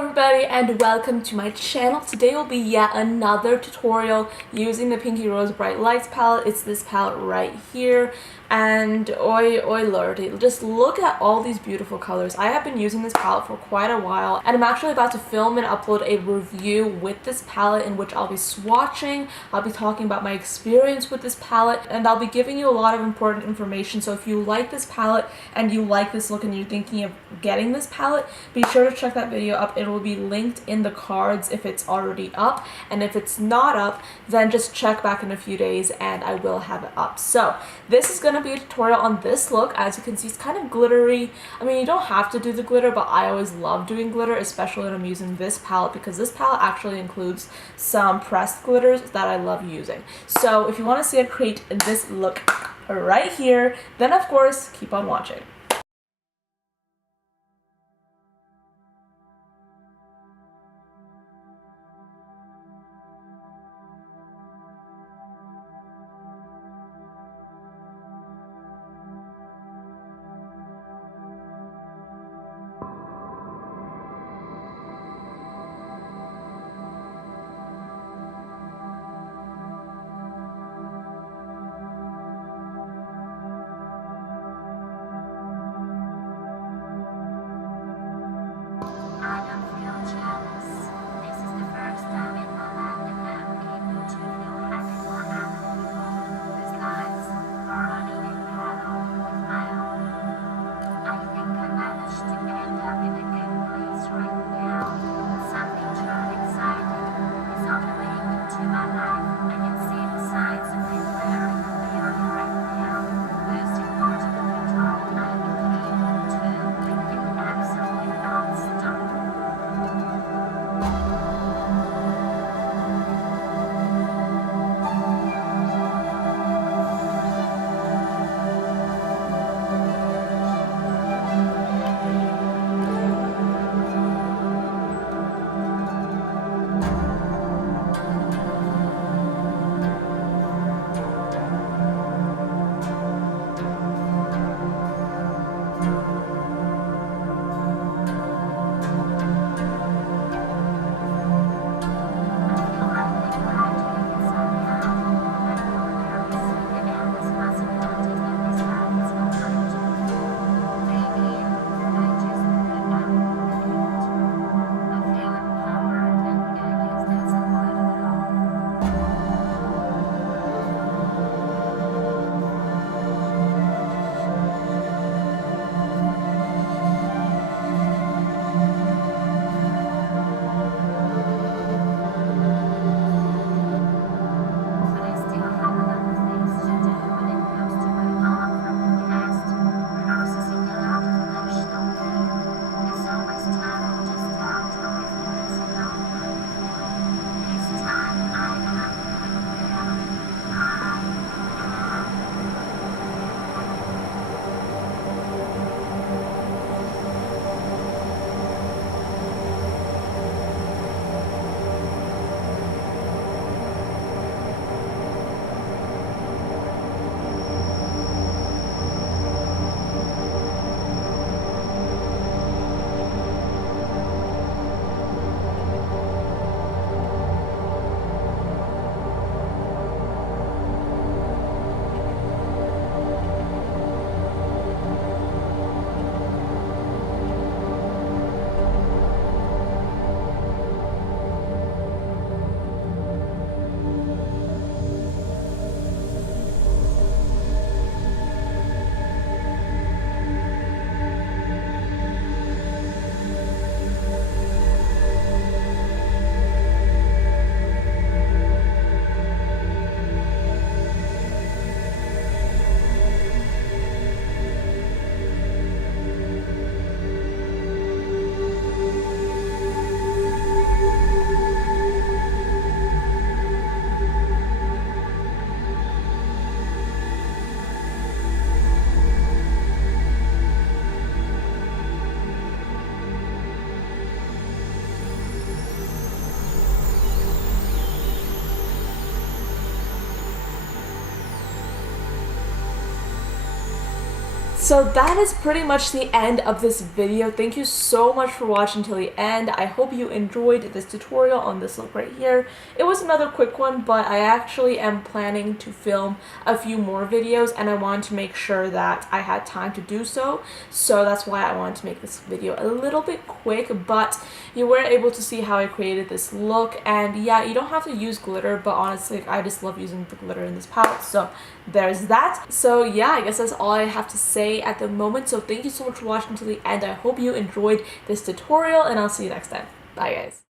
everybody and welcome to my channel. Today will be yet another tutorial using the Pinky Rose Bright Lights palette. It's this palette right here, and oi lordy, just look at all these beautiful colors. I have been using this palette for quite a while, and I'm actually about to film and upload a review with this palette in which I'll be swatching, I'll be talking about my experience with this palette, and I'll be giving you a lot of important information. So if you like this palette and you like this look and you're thinking of getting this palette, be sure to check that video up. It will be linked in the cards if it's already up, and if it's not up, then just check back in a few days and I will have it up. So this is going to be a tutorial on this look. As you can see, it's kind of glittery. I mean, you don't have to do the glitter, but I always love doing glitter, especially when I'm using this palette, because this palette actually includes some pressed glitters that I love using. So if you want to see it create this look right here, then of course keep on watching. So that is pretty much the end of this video. Thank you so much for watching till the end. I hope you enjoyed this tutorial on this look right here. It was another quick one, but I actually am planning to film a few more videos and I wanted to make sure that I had time to do so. So that's why I wanted to make this video a little bit quick, but you were able to see how I created this look. And yeah, you don't have to use glitter, but honestly, I just love using the glitter in this palette. So there's that. So yeah, I guess that's all I have to say at the moment. So thank you so much for watching until the end. I hope you enjoyed this tutorial and I'll see you next time. Bye guys.